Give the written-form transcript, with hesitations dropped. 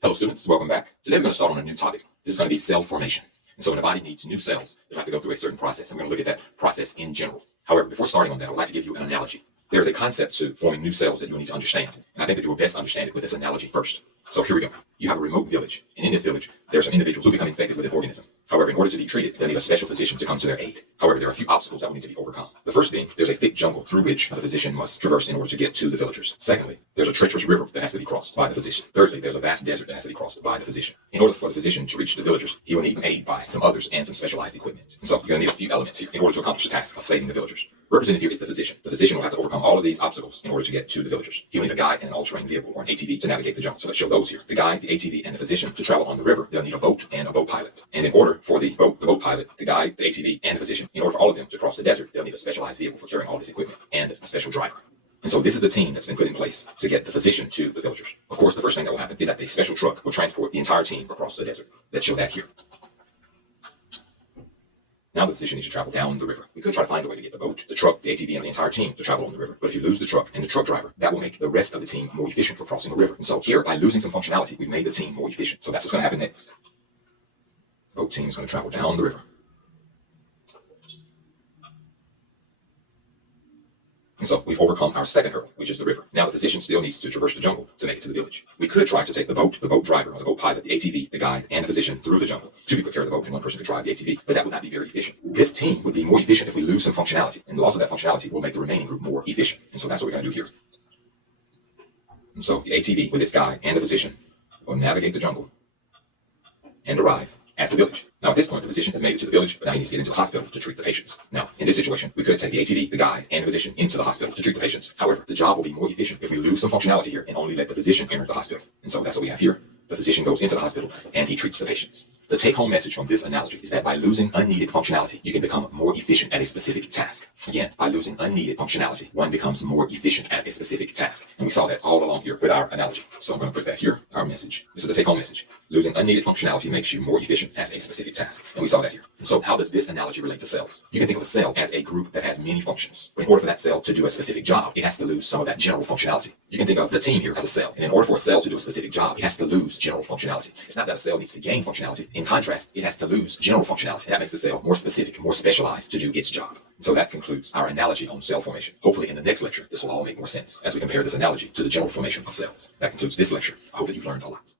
Hello students, welcome back. Today we're going to start on a new topic. This is going to be cell formation. And so when the body needs new cells, they have to go through a certain process. And we're going to look at that process in general. However, before starting on that, I would like to give you an analogy. There is a concept to forming new cells that you will need to understand. And I think that you will best understand it with this analogy first. So here we go. You have a remote village, and in this village, there are some individuals who become infected with an organism. However, in order to be treated, they'll need a special physician to come to their aid. However, there are a few obstacles that will need to be overcome. The first being, there's a thick jungle through which the physician must traverse in order to get to the villagers. Secondly, there's a treacherous river that has to be crossed by the physician. Thirdly, there's a vast desert that has to be crossed by the physician. In order for the physician to reach the villagers, he will need aid by some others and some specialized equipment. And so you're going to need a few elements here in order to accomplish the task of saving the villagers. Represented here is the physician. The physician will have to overcome all of these obstacles in order to get to the villagers. He will need a guide and an all-terrain vehicle, or an ATV, to navigate the jungle. So let's show those here. The guide, the ATV, and the physician to travel on the river, they'll need a boat and a boat pilot. And in order for the boat pilot, the guide, the ATV, and the physician, in order for all of them to cross the desert, they'll need a specialized vehicle for carrying all this equipment and a special driver. And so this is the team that's been put in place to get the physician to the villagers. Of course, the first thing that will happen is that a special truck will transport the entire team across the desert. Let's show that here. Now the physician needs to travel down the river. We could try to find a way to get the boat, the truck, the ATV, and the entire team to travel on the river. But if you lose the truck and the truck driver, that will make the rest of the team more efficient for crossing the river. And so here, by losing some functionality, we've made the team more efficient. So that's what's going to happen next. The boat team is going to travel down the river. And so we've overcome our second hurdle, which is the river. Now the physician still needs to traverse the jungle to make it to the village. We could try to take the boat driver, or the boat pilot, the ATV, the guide, and the physician through the jungle. Two people carry the boat and one person could drive the ATV, but that would not be very efficient. This team would be more efficient if we lose some functionality, and the loss of that functionality will make the remaining group more efficient. And so that's what we're going to do here. And so the ATV with its guide and the physician will navigate the jungle and arrive at the village. Now, at this point, the physician has made it to the village, but now he needs to get into the hospital to treat the patients. Now, in this situation, we could take the ATV, the guide, and the physician into the hospital to treat the patients. However, the job will be more efficient if we lose some functionality here and only let the physician enter the hospital. And so that's what we have here. The physician goes into the hospital and he treats the patients. The take-home message from this analogy is that by losing unneeded functionality, you can become more efficient at a specific task. Again, by losing unneeded functionality, one becomes more efficient at a specific task. And we saw that all along here with our analogy. So I'm going to put that here, our message. This is the take-home message. Losing unneeded functionality makes you more efficient at a specific task. And we saw that here. And so how does this analogy relate to cells? You can think of a cell as a group that has many functions. But in order for that cell to do a specific job, it has to lose some of that general functionality. You can think of the team here as a cell. And in order for a cell to do a specific job, it has to lose general functionality. It's not that a cell needs to gain functionality. In contrast, it has to lose general functionality. That makes the cell more specific, more specialized to do its job. And so that concludes our analogy on cell formation. Hopefully in the next lecture, this will all make more sense as we compare this analogy to the general formation of cells. That concludes this lecture. I hope that you've learned a lot.